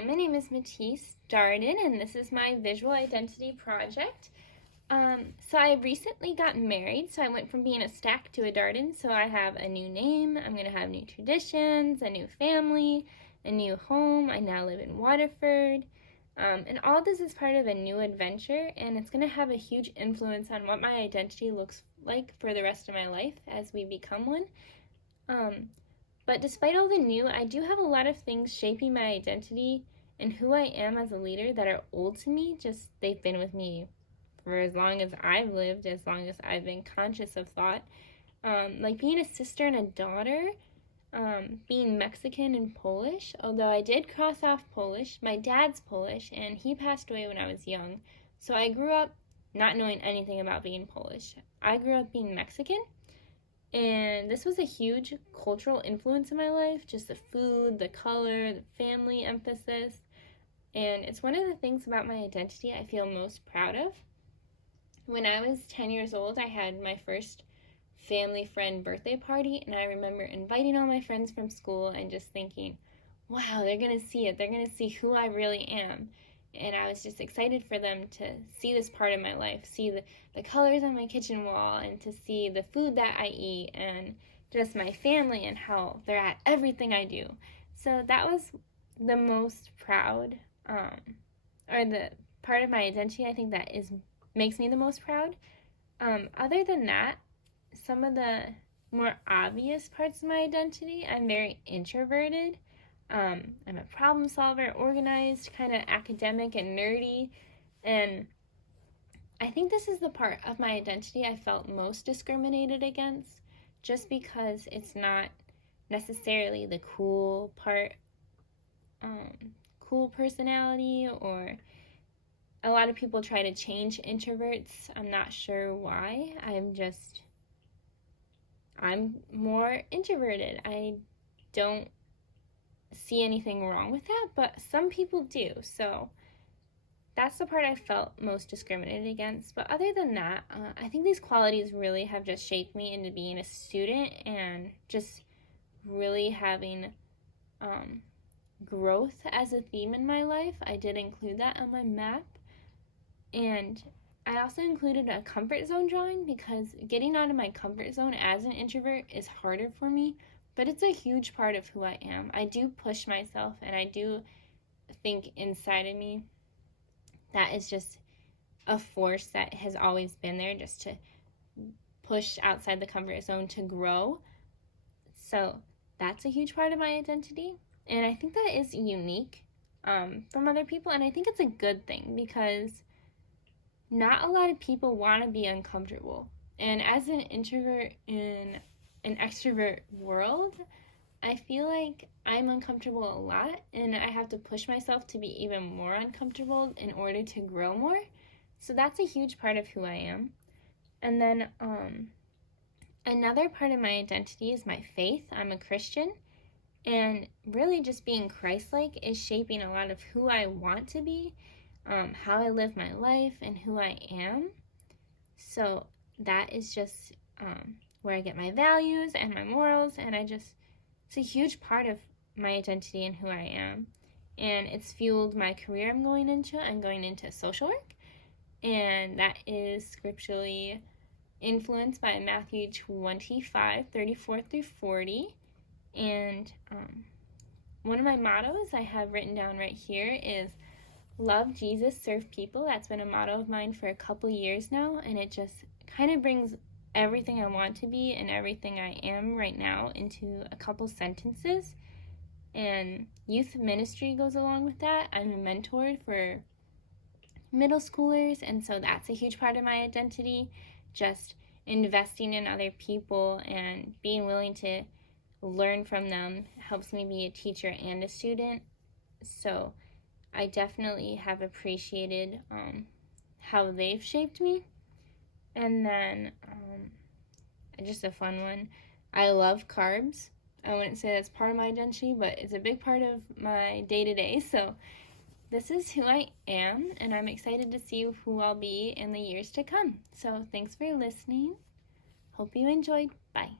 Hi, my name is Matisse Darden, and this is my visual identity project. So I recently got married, so I went from being a Stack to a Darden. So I have a new name, I'm going to have new traditions, a new family, a new home. I now live in Waterford. And all this is part of a new adventure, and it's going to have a huge influence on what my identity looks like for the rest of my life as we become one. But despite all the new, I do have a lot of things shaping my identity and who I am as a leader that are old to me. Just they've been with me for as long as I've lived, as long as I've been conscious of thought. Like being a sister and a daughter, being Mexican and Polish. Although I did cross off Polish, my dad's Polish, and he passed away when I was young. So I grew up not knowing anything about being Polish. I grew up being Mexican. And this was a huge cultural influence in my life, just the food, the color, the family emphasis. And it's one of the things about my identity I feel most proud of. When I was 10 years old, I had my first family friend birthday party, and I remember inviting all my friends from school and just thinking, wow, they're going to see it. They're going to see who I really am. And I was just excited for them to see this part of my life, see the colors on my kitchen wall, and to see the food that I eat, and just my family and how they're at everything I do. So that was the most proud, or the part of my identity I think that makes me the most proud. Other than that, some of the more obvious parts of my identity, I'm very introverted. I'm a problem solver, organized, kind of academic and nerdy, and I think this is the part of my identity I felt most discriminated against, just because it's not necessarily the cool part, cool personality, or a lot of people try to change introverts. I'm not sure why. I'm more introverted. I don't see anything wrong with that, but some people do. So that's the part I felt most discriminated against. But other than that, I think these qualities really have just shaped me into being a student and just really having growth as a theme in my life. I did include that on my map. And I also included a comfort zone drawing because getting out of my comfort zone as an introvert is harder for me, but it's a huge part of who I am. I do push myself, and I do think inside of me that is just a force that has always been there, just to push outside the comfort zone to grow. So that's a huge part of my identity, and I think that is unique from other people, and I think it's a good thing because not a lot of people want to be uncomfortable. And as an introvert in an extrovert world, I feel like I'm uncomfortable a lot, and I have to push myself to be even more uncomfortable in order to grow more. So that's a huge part of who I am. And then another part of my identity is my faith. I'm a Christian, and really just being Christ-like is shaping a lot of who I want to be, how I live my life, and who I am. So that is just where I get my values and my morals, and it's a huge part of my identity and who I am. And it's fueled my career I'm going into. I'm going into social work, and that is scripturally influenced by Matthew 25:34-40. And one of my mottos I have written down right here is love Jesus, serve people. That's been a motto of mine for a couple years now, and it just kind of brings everything I want to be and everything I am right now into a couple sentences. And youth ministry goes along with that. I'm a mentor for middle schoolers, and so that's a huge part of my identity. Just investing in other people and being willing to learn from them helps me be a teacher and a student. So I definitely have appreciated how they've shaped me. And then just a fun one, I love carbs. I wouldn't say that's part of my identity, but it's a big part of my day-to-day. So this is who I am, and I'm excited to see who I'll be in the years to come. So thanks for listening. Hope you enjoyed. Bye.